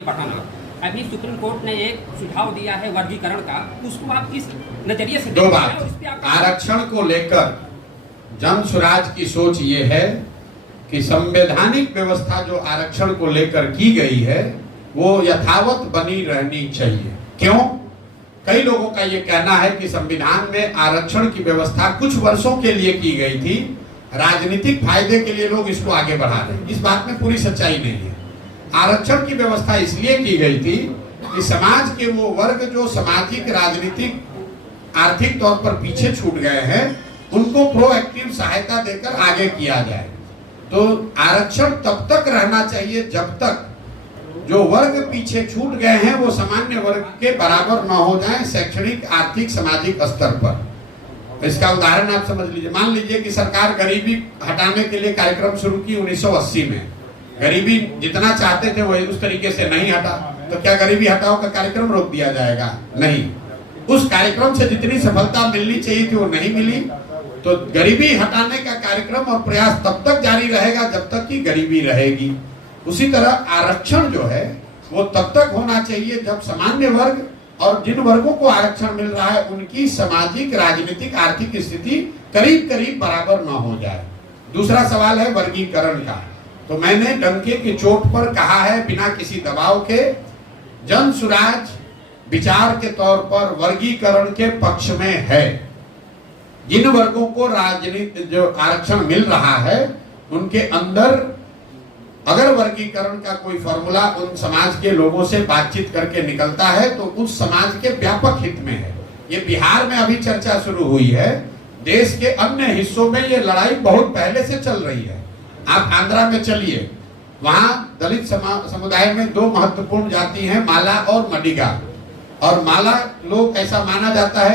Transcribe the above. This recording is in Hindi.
पठाना अभी सुप्रीम कोर्ट ने एक सुझाव दिया है वर्गीकरण का, उसको आप किस नजरिए से दो बात आरक्षण को लेकर जन स्वराज की सोच ये है कि संवैधानिक व्यवस्था जो आरक्षण को लेकर की गई है वो यथावत बनी रहनी चाहिए। क्यों? कई लोगों का ये कहना है कि संविधान में आरक्षण की व्यवस्था कुछ वर्षों के लिए की गई थी, राजनीतिक फायदे के लिए लोग इसको आगे बढ़ा रहे हैं। इस बात में पूरी सच्चाई नहीं है। आरक्षण की व्यवस्था इसलिए की गई थी कि समाज के वो वर्ग जो सामाजिक, राजनीतिक, आर्थिक तौर पर पीछे छूट गए हैं उनको प्रोएक्टिव सहायता देकर आगे किया जाए। तो आरक्षण तब तक रहना चाहिए जब तक जो वर्ग पीछे छूट गए हैं वो सामान्य वर्ग के बराबर न हो जाएं शैक्षणिक, आर्थिक, सामाजिक स्तर पर। इसका उदाहरण आप समझ लीजिए। मान लीजिए कि सरकार गरीबी हटाने के लिए कार्यक्रम शुरू की 1980 में। गरीबी जितना चाहते थे वही उस तरीके से नहीं हटा, तो क्या गरीबी हटाओ का कार्यक्रम रोक दिया जाएगा? नहीं। उस कार्यक्रम से जितनी सफलता मिलनी चाहिए थी वो नहीं मिली, तो गरीबी हटाने का कार्यक्रम और प्रयास तब तक जारी रहेगा जब तक कि गरीबी रहेगी। उसी तरह आरक्षण जो है वो तब तक होना चाहिए जब सामान्य वर्ग और जिन वर्गों को आरक्षण मिल रहा है उनकी सामाजिक, राजनीतिक, आर्थिक स्थिति करीब करीब बराबर न हो जाए। दूसरा सवाल है वर्गीकरण का। तो मैंने डंके की चोट पर कहा है, बिना किसी दबाव के, जन सुराज विचार के तौर पर वर्गीकरण के पक्ष में है। जिन वर्गों को राजनीति जो आरक्षण मिल रहा है उनके अंदर अगर वर्गीकरण का कोई फॉर्मूला उन समाज के लोगों से बातचीत करके निकलता है तो उस समाज के व्यापक हित में है। ये बिहार में अभी चर्चा शुरू हुई है, देश के अन्य हिस्सों में ये लड़ाई बहुत पहले से चल रही है। आप आंध्रा में चलिए, वहां दलित समुदाय में दो महत्वपूर्ण जाति हैं, माला और मडिगा। और माला लोग ऐसा माना जाता है